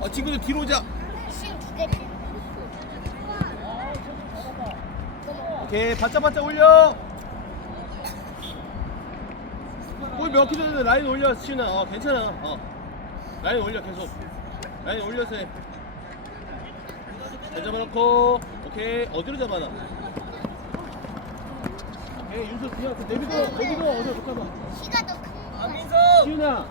어, 친구들 뒤로 오자. 신두. 오케이, 바짝 바짝 올려. 볼몇개 전에 라인 올려, 시윤아. 어, 괜찮아. 어. 라인 올려, 계속. 라인 올려서 해. 잘 잡아놓고. 오케이, 어디로 잡아놔? 오케이, 윤서 그냥 그 내비도, 거기도 어디로 못 가봐. 키가 더 큰 거. 안민석 시윤아,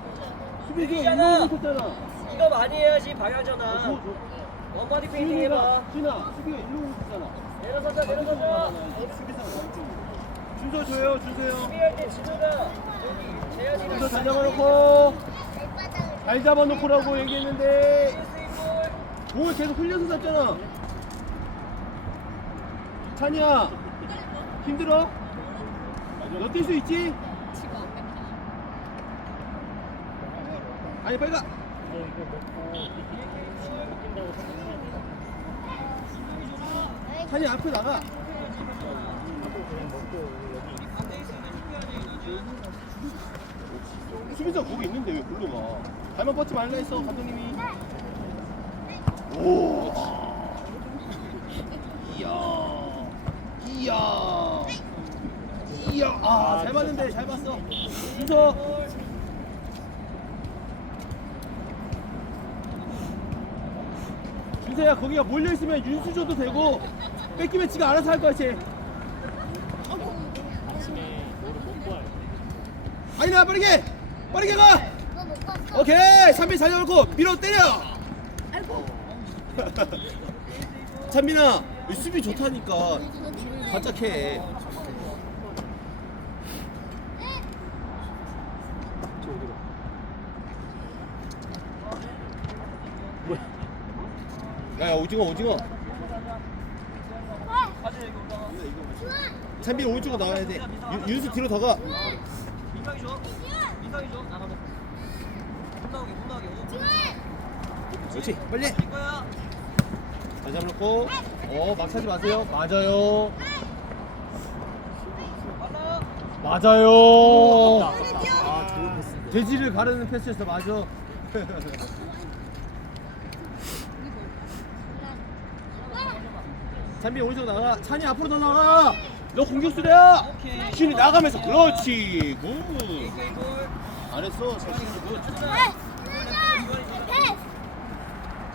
수비 좀. 이러고 있었잖아. 이거 많이 해야지 방향 전환 저, 저, 원바디 페인팅 해봐 시윤아, 수비가 이러고 있었잖아. 내려서자 내려서자 준서 줘요, 주세요. 수비할 때 진호가 여기 재현이가 준서 잘 잡아놓고. 잘 잡아놓고라고 얘기했는데 공을 계속 흘려서 잡잖아 찬이야 힘들어? 너 뛸 수 있지? 아니 빨리 가 찬이 앞에 나가. 수비자 거기 있는데 왜 글로 가? 발만 뻗지 말라 했어 감독님이. 오! 이야. 이야. 이야. 아잘 봤는데 잘 봤어. 준서 준서야 거기가 몰려있으면 윤수 줘도 되고 뺏기면 지가 알아서 할 거야 쟤 아니나 빠르게 빠르게 가. 오케이 3비 잘 잡고 밀어 때려 아이고. 찬민아 이 수비 좋다니까 바짝 해 오징어 오징어 찬빈 오른쪽으로 나와야 돼. 윤- 윤수 뒤로 더가. 민상이 줘 민상이 줘 나가면 못 나오게 못 나오게 그렇지 빨리 해. 잘 잡아놓고. 어막 차지 마세요. 맞아요. 빨라 맞아요 돼지를 가르는 패스였어. 맞아 찬비 오른쪽 나가 찬이 앞으로 더 나가 너 공격수래야 오케이. 신이 나가면서 그렇지 굿 잘했어 굿.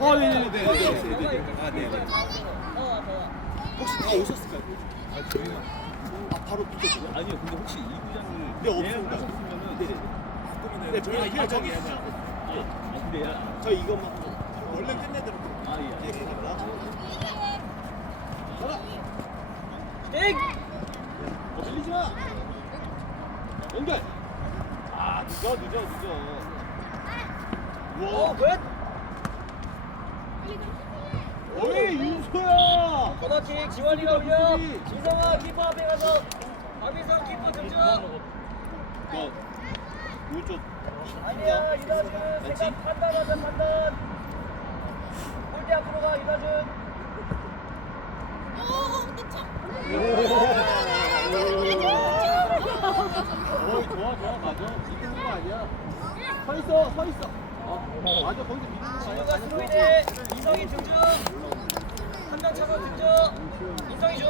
어, 네, 네, 네, 네, 네, 네, 네. 아, 네, 네. 혹시 다 오셨을까요? 아, 저희는 아, 바로 붙었어요. 아니요, 근데 혹시 이 부장님 네, 없습니다. 네, 네. 네, 저희가 이거 저기 예. 아, 근데 야, 저희 이것만 원래 끝내더라고요. 아, 예. 예, 감사합니 어, 밀리지 마. 연결. 아, 늦어, 늦어, 늦어. 어, 우와. 굿! 어이, 윤소야. 코너킥 지원이가 올려 진성아 키퍼 앞에 가서 박민성 키퍼 등주 너 오른쪽. 아니야 이다준? 생각 판단하자 판단 골대 앞으로 가 이다준 어이 좋아 좋아 맞아 믿는 거 아니야 서 있어 서 있어 어 맞아 거기서 믿는 거 아니야 진우가 이성이 등주 한명 차서 등주 인성이 줘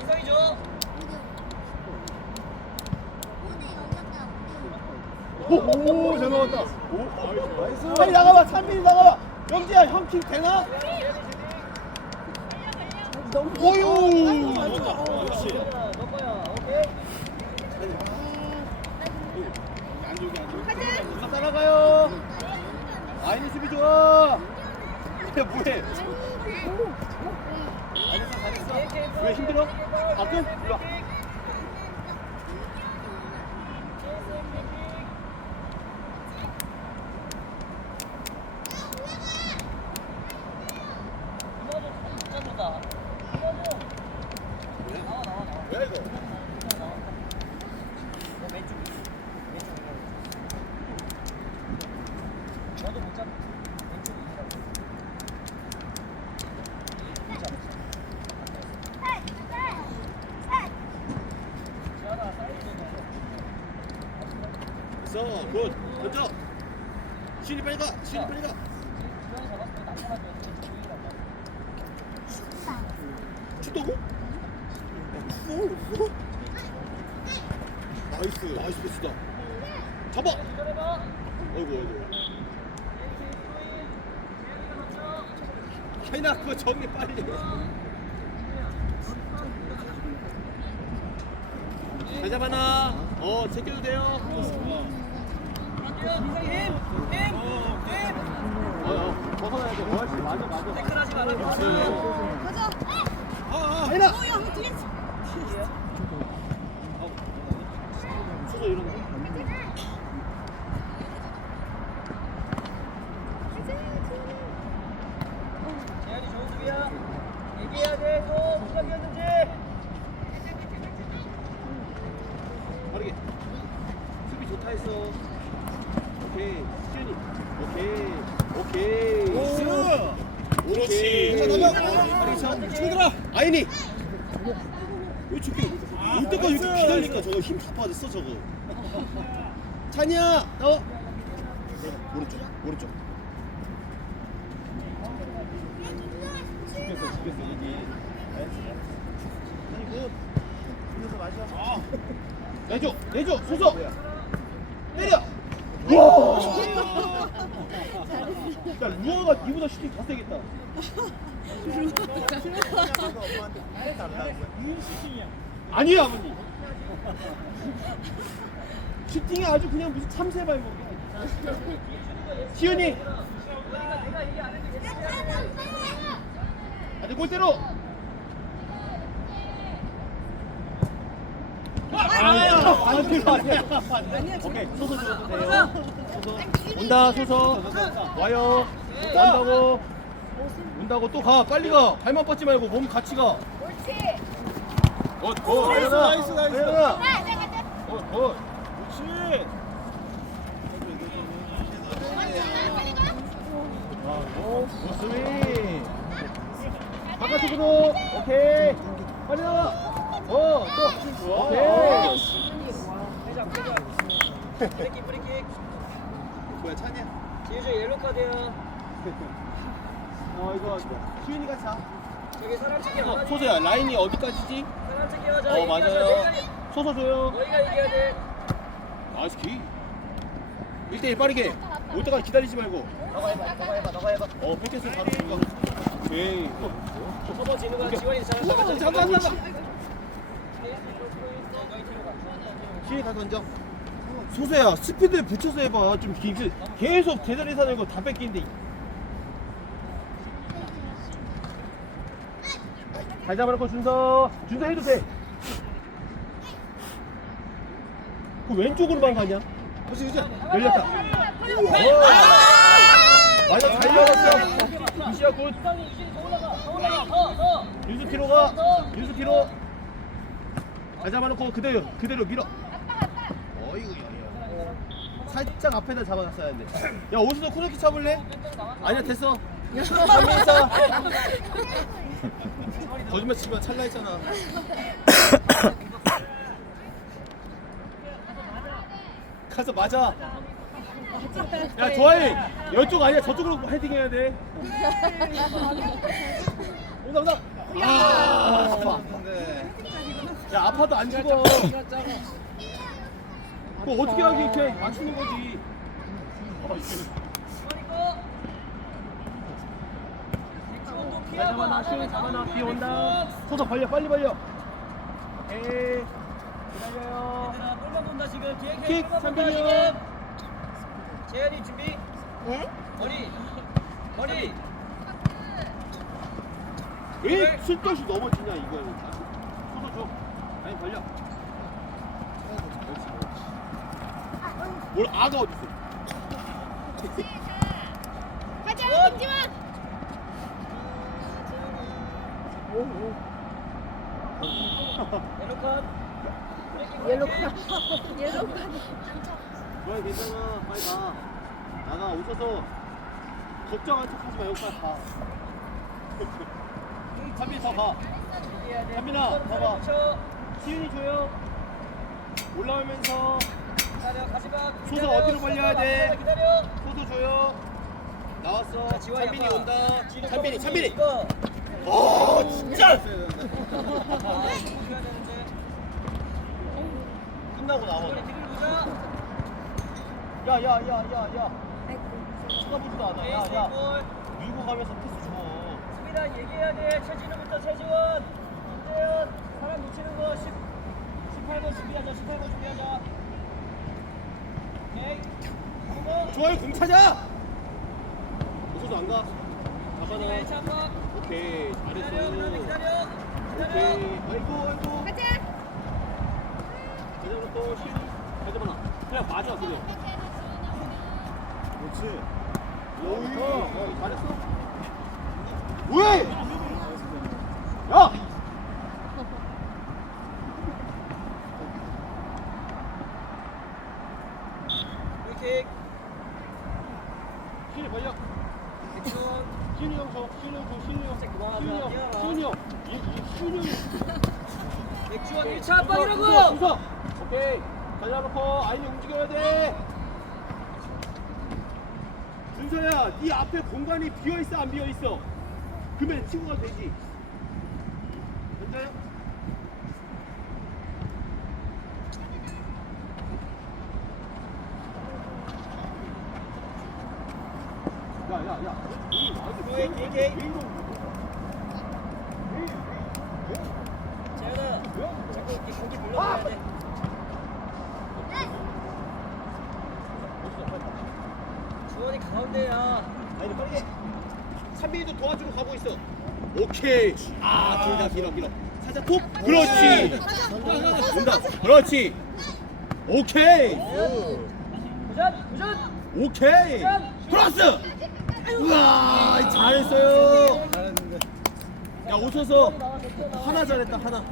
인성이 줘 오잘 나왔다 오 나이스. 빨리 나가봐 찬민이 나가봐. 영지야 형킥 되나? 오유 다 따라가요 아이는 수비 좋아 야 뭐해 잘했어 잘했어 왜 힘들어? 박근 일로 와 춥다고? 추워 없어? 잘 잡아놔 어 제껴도 돼요 갈게요, 기사님. 힘! 힘. 힘. 어, 어 태클하지 말라고. 가자. 아 하이나 어, 야, 뒤에. 서서 일어나 재현이 좋은 수비야. 얘기해야 돼. 또 누가 비었는지. 빠르게 수비 좋다 했어 오케이 시윤이 오케이. 오케이. 자 넘어. 친구들아 아이니 왜 저렇게 올 때까지 이렇게 기다리니까 저거 힘 다 빠졌어 저거. 찬이야 너. 오른쪽 오른쪽. 죽였어 죽였어 찬이 굿 그래서 마셔 내줘 내줘 소서. 때려. 와 야, 루아가 니보다 슈팅 더 세겠다. 아니에요, 아버님. 슈팅이 아주 그냥 무슨 참새 발목이야. 시은이, 아들 골대로. 아, 돼요. 오케이, 소소 줘도 돼요. 소소. 온다, 소소. 와요. 온다고. 온다고 또 가. 빨리 가. 발만 뻗지 말고 몸 같이 가. 옳지. 굿, 굿. 나이스, 나이스, 나이스. 나. 굿, 굿. 그렇지. 오, 스윙. 바깥쪽으로. 오케이. 빨리 나와. 어, 또. 오케이. 회장 회장. 프리킥 프리킥. 뭐야, 차냐? 지우저 옐로 카드야. 어, 이거 시윤이가 차. 저기 사람 찍기 어, 하지. 소소야, 라인이 어디까지지? 사람 찍기 하자. 어, 맞아요. 소소 줘요. 너희가 얘기해야 돼. 나이스 키. 1대1 빠르게. 올 때까지 기다리지 말고. 너가 해봐. 너가 해봐. 너가 해봐. 어, 뺏겼어, 바로 들어가. 오케이. 서버 진우가 지원이 잘한다. 잠깐, 잠깐, 시에 다 던져. 소세야 스피드에 붙여서 해봐. 좀 기, 계속 제자리 사는 거 다 뺏기는데. 잘 잡아놓고 준서. 준서 해도 돼. 그 왼쪽으로만 가냐? 그렇지, 그렇지. 열렸다. 오. 맞아, 잘 열었어. 유시야 굿. 윤수 뒤로 가. 윤수 뒤로. 잘 잡아놓고 그대로 그대로 밀어. 야야. 살짝 앞에다 잡아놨어야 했는데. 야 오수도 코너키 차볼래? 아니야 됐어. 한민사. 거짓말 치지 마 찰나 했잖아. 가서 맞아. 야 좋아해. 이쪽 아니야 저쪽으로 헤딩해야 돼. 온다 온다. 아 아파. 야 아파도 안 죽어. 뭐 어떻게 하기 이렇게 맞추는 거지. 어, 이거. 야, 잡아놔, 시원 잡아놔, 비 온다. 소서 벌려, 빨리 벌려. 에이, 기다려요. 얘들아 볼만 본다 지금. 뒤에 킥, 삼빈이 지금. 형. 재현이 준비. 네? 머리. 머리. 왜 쓸데없이 넘어지냐 이거는. 소서 줘. 아니 벌려. 뭘 아가 어디 있어? 가자, 김지원. 옐로 카드. 프리킥, 옐로. 카드. 옐로 카드. 뭐야 괜찮아 빨리 가 나가 오셔서 걱정한 척 하지 말고 빨리 가 찬빈 더가 얘기해야 돼. 한민아, 서로 서로 봐봐. 붙여. 시윤이 줘요 올라오면서. 소서. 어디로 벌려야 돼? 소도 줘요 나왔어 찬빈이. 온다 찬빈이 찬빈이 이거. 아 진짜 되는데. 끝나고 나와 우리 뒤를 보자. 야야 야 야 야 쳐다보지도 않아 야야 골. 밀고 가면서 패스 줘 수비단 얘기해야 돼. 최진우부터 최지원. 김재현. 사람 놓치는 거 10, 18번 준비하자. 18번 준비하자. 좋아요 공 찾아 어서도 안가 수비가 잡아놔 1차 한번. 오케이. 잘했어 그다음에 기다려. 기다려. 오케이 아이고 아이고 가자. 대장부터 실 가져봐라 그냥 맞아 그냥 그렇지 오이 잘했어 왜? 야! 프리킥. 신이 벌려 백지원. 신이 형 줘, 신이 형 줘, 신이 형 진짜 그만하자. 신이 형, 뛰어라. 신이 형 이- 이 신이 형 백지원 1차 압박이라고. 우서 오케이 달려놓고 아이니 움직여야 돼 준서야 네 앞에 공간이 비어 있어 안 비어 있어 그러면 치고 가도 되지 괜찮아요? 야야야 오케이, 오케이, 오케이. 재현아. 자꾸 이렇게 경기 불러줘야 돼. 주원이 가운데야. 아니 빠르게 찬빈이도 도와주러 가고 있어 오케이 아 길다 길어 길어 살짝 톡 그렇지 온다 그렇지 오케이. 도전! 도전! 오케이. 플러스! 우와 잘했어요. 야 오셔서 하나 잘했다 하나.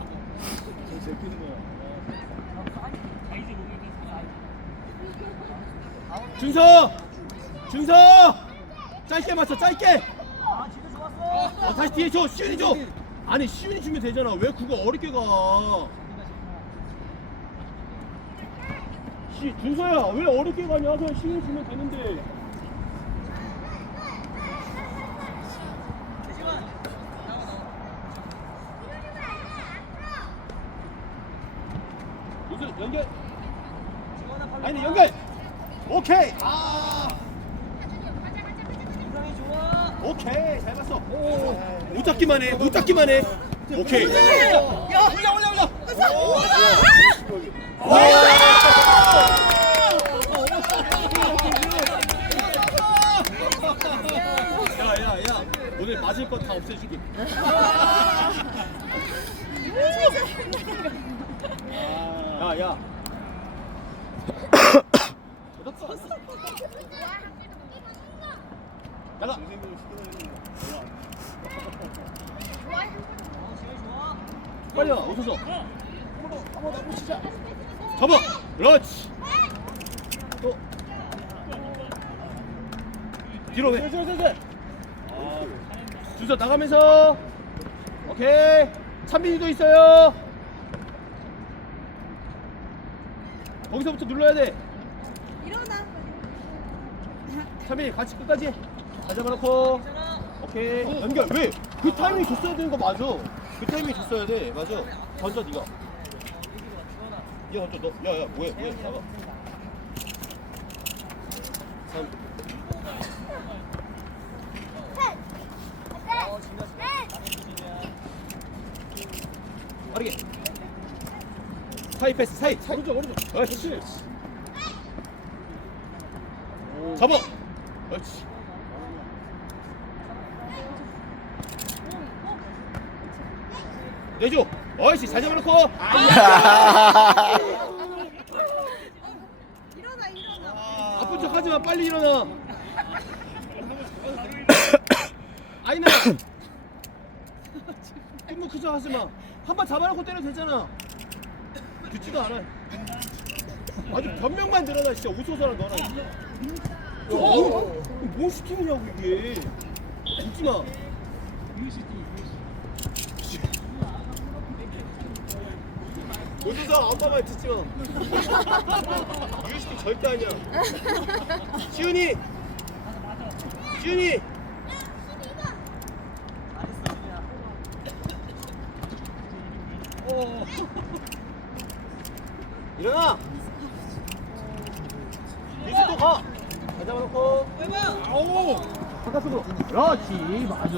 준서! 준서! 짧게 맞춰 짧게. 아, 지도 좋았어. 어, 다시 뒤에 줘 시윤이 줘. 아니 시윤이 주면 되잖아. 왜 그거 어렵게 가 시, 준서야 왜 어렵게 가냐? 그냥 시윤이 주면 되는데. 연결. 아니 가. 연결. 오케이. 아. 오케이 잘 봤어. 못 잡기만 해못 잡기만 해. 오케이. 야 올려 올려 올려 야야야 오늘 맞을 거다 없애주기 야야 나가 어, 지현이 좋아. 빨리 와 오셔서 잡아! 그렇지! 또. 뒤로 내 준서 나가면서. 오케이. 찬빈이도 있어요. 거기서부터 눌러야 돼. 일어나. 찬빈이 같이 끝까지 다 잡아놓고. 오케이. 연결. 왜? 그 타이밍 줬어야 되는 거 맞아. 그 타이밍 줬어야 돼. 맞아. 던져 니가 니가 던져 너 야야 뭐해 뭐해 나가 삼. 어, 진짜 좋아. 빠르게. 사이 패스 사이 사이. 오른쪽 오른쪽. 그렇지. 잡아. 그렇지. 내줘 어이씨 잘 잡아놓고. 일어나 일어나. 아픈 척 하지마 빨리 일어나. 아이나 뜬무 크죠 하지마. 한 번 잡아놓고 때려도 되잖아. 듣지도 않아. 아주 변명만 늘어나 진짜. 오소서랑 너랑 어? 뭔 슈팅이냐고 이게. 웃지마 오소서 엄마 말 듣지 마 유슈팅 절대 아니야 잘했어, 지현아. 일어나. 뒤에 또 가. 잘 잡아놓고. 아우. 바깥으로. 그렇지. 맞아.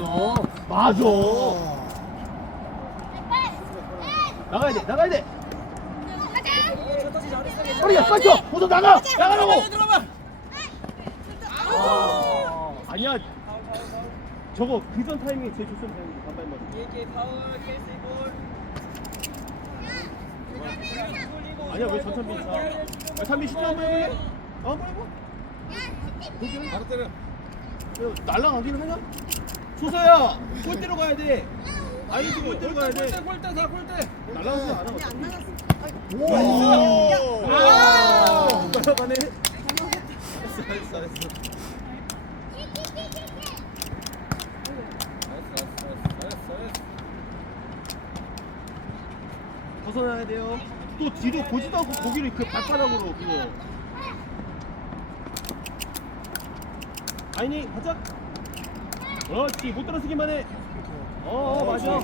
맞아. 나가야 돼. 나가야 돼. 첫 터치 잘했어. 괜찮아. 허리야, 깜쳐. 모두 나가. 나가라고. 아, 아니야. 저거 그전 타이밍이 제일 좋은 타이밍. 반발 맞아. 이게 파울 케이스 볼. 아니야 왜 전찬빈 차? 아, 찬빈 시트 한번 해볼래? 어, 한번 해봐. 도전. 바로 때려. 야, 날라가기는 하냐? 소서야 골대로 가야 돼. 아이디 골대로 가야 돼. 골대 골대 다 골대. 날라가지 않아. 오. 했어 했어. 벗어나야 돼요. 또 뒤로 보지도 않고 고기를 그 발바닥으로 그거. 아이니 가자. 그렇지 못 들어서기만 해. 어, 어 맞아.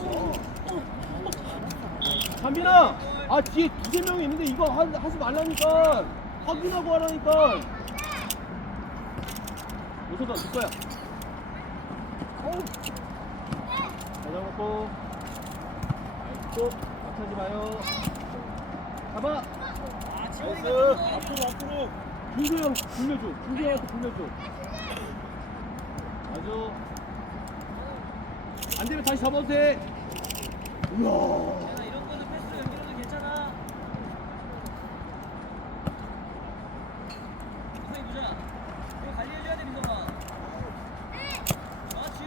담빈아, 아 뒤에 두세 명이 있는데 이거 하, 하지 말라니까 확인하고 하라니까. 웃어도 줄 거야. 어우. 잘 잡았고. 또 앞차지 마요. 잡아. 나이스. 앞으로 앞으로. 준수 형 불려줘. 준수 형한테 불려줘. 맞아. 안 되면 다시 잡아도 돼. 이야. 이런 거는 패스 연결해도 괜찮아. 선생님 보자. 이거 관리해줘야 돼 민성아. 그렇지.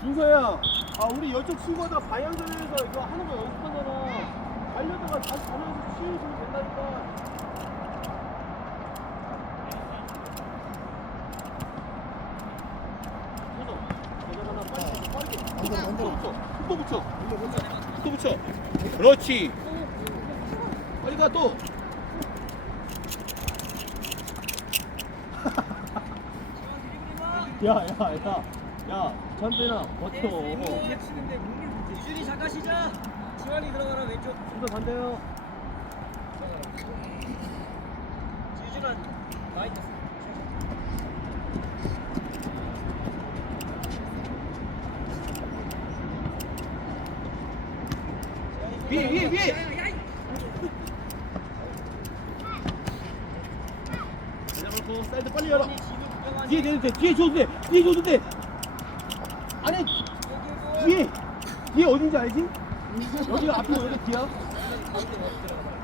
준서야, 열쪽 친구가 방향전에서 이거 하는 거 연습하잖아. 달려다가 다시 가면서 치우시면 된다니까. 또 붙여, 또 붙여, 또 붙여. 그렇지. 빨리 가 또. 야, 야, 야, 야, 전빈아, 버텨. 유준이 잠깐 쉬자. 주환이 들어가라 왼쪽. 준서 반대요. 유준아 마이너스. 위에, 위에, 위에. 잡고 사이드 빨리 열어. 뒤에 돼. 뒤에 줘도 돼. 뒤에 줘도 돼. 아니 뒤에 뒤에 어딘지 알지? 여기가 앞이고 여기 뒤야.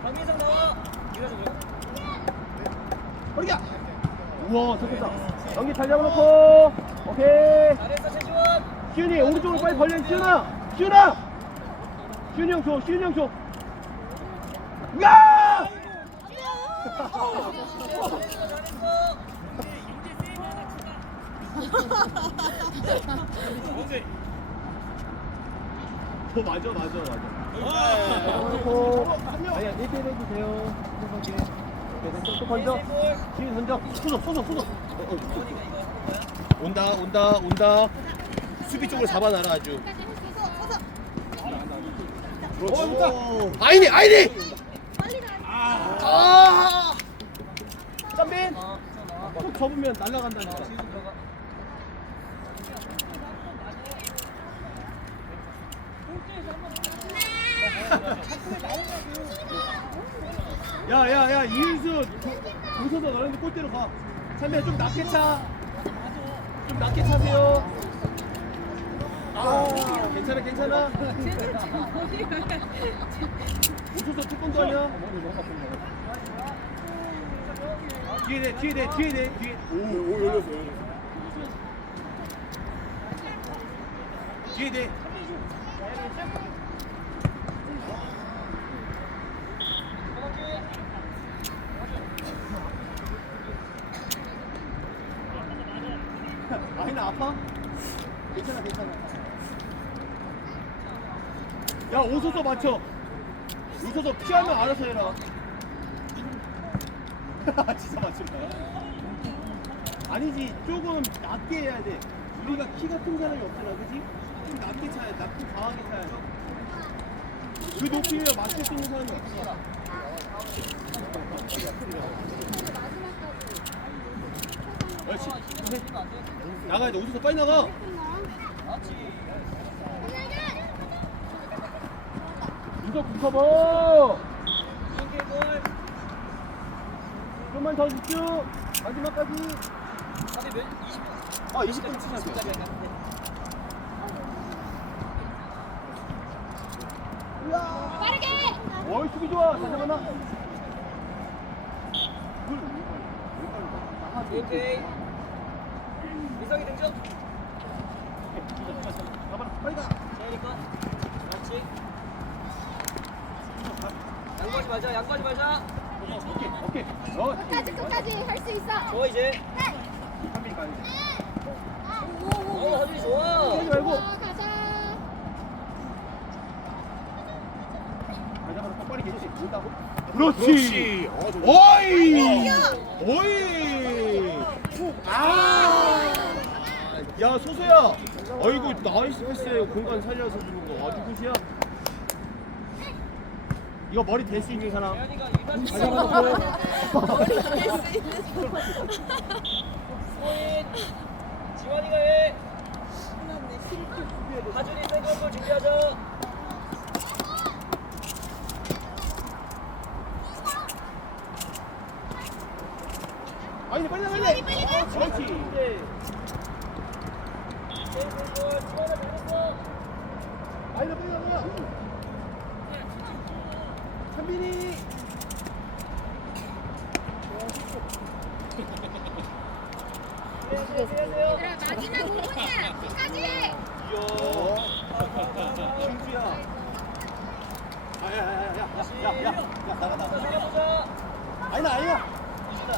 강민성 나와. 왜? 허리야. 우와 좋겠다. 연기 잘 잡아놓고. 오케이. 잘했어 최지원. 시윤이 오른쪽으로 빨리 벌려. 시윤아. 시윤아. 시윤이 형 줘. 시윤이 형 줘. 야! 잘했어 잘했어. 어 맞아 맞아 맞아. 잡아놓고. 아니야 1대1 해주세요. 오케이 됐어. 또 던져. 시윤 던져. 쏘서 쏘서 쏘서. 온다 온다 온다. 수비 쪽으로 잡아놔라 아주. 서서 그렇지. 아이니 아이니. 아. 짬빈. 어, 저 나와. 꼭 접으면 날아간다니까. 지금 들어가. 야야야 이은수 웃어서 너네들 골대로 가. 참여 좀 낮게 차. 좀 낮게 차세요. 아 괜찮아 괜찮아. 웃어서 태권도 하냐? 뒤에 내 뒤에 내 뒤에 내 뒤에. 오 오 열렸어 열렸어. 뒤에 내. 아니 나 아파? 괜찮아 괜찮아 야 오소서 맞춰. 오소서 피하면 알아서 해라. 진짜 맞춘다. 아니지 조금 낮게 해야 돼. 우리가 키가 큰 사람이 없잖아 그지? 좀 낮게 차야 낮고 강하게 차야 그 높이면 맞출 수 있는 사람이 없어. 그렇지 나가야 돼. 어디서 빨리 나가 이거 붙어봐 좀만 더 집중 마지막까지. 답이 몇 20분 아 20분 치자 20분까지 할까? 빠르게. 어이 수비 좋아. 다시 한번 나 오케이. 미성이 등장 가봐라 빨리 가 재현이 거 그렇지 양보하지 말자 양보하지 말자 오케이 어 끝까지 끝까지 할 수 있어. 좋아 이제 한빈 가야 돼어 허준이 좋아 하지 말고 어, 가자. 가자 가자 빨리 계시 온다고 그렇지 오이 오이 아야 소소야 어이구 나이스 패스 공간 살려서 주는 거 아주 굿이야 이거 머리 댈 수 있는 사람. 재현이가 일반 가자 가자 소인. 지원이가 해. 하준이 세컨볼 준비하자. 아니 빨리 나 빨리. 빨리 가. 그렇지 세컨볼 지원아 잘했어. 아니 나 빨리 나 빨리 나한빈이 안녕하세요 얘들아 마지막 5분이야. 끝까지. 이야 신주야 야야야야야야야 나가 나가 살려보자 아니야 아니야 이준아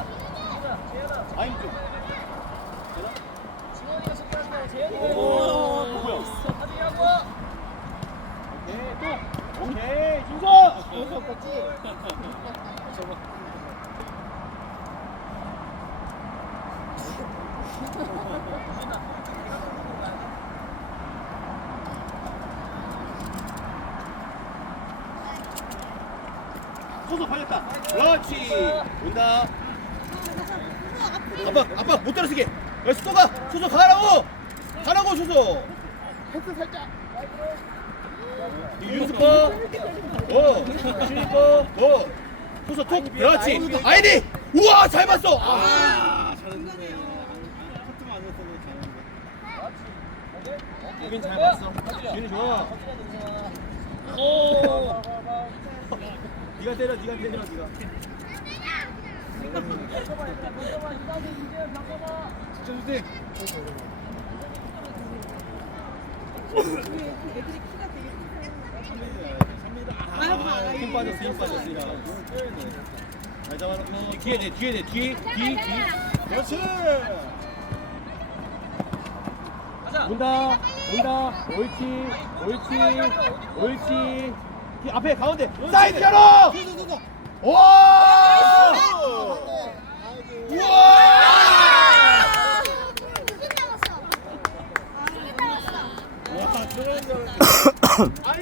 이준아 재현아 아니 좀 지원이가 소개한다 재현이가 오, 해 뭐야. 하준이 하고 오케이 또 오케이 준서 소소 걸렸다. 그렇지. 온다. 아빠 아빠 못 따라서게. 야 수도가 소소 가라고! 가라고 소소! 패스 살짝 어, 준이 거 어. 소소 톡. 그렇지. 아이디! 우와 잘 봤어. 아 여긴 잘 봤어. 준이 좋아. 오. 네가 때려 네가 때려 네가. 주세 힘 빠졌어 뒤에 내 뒤에 내 뒤에 뒤 뒤. 그렇지 온다 온다 옳지 옳지 옳지 뒤 앞에 가운데 사이드 열어 와 우와 1분 남았어. 1분 남았어. 아니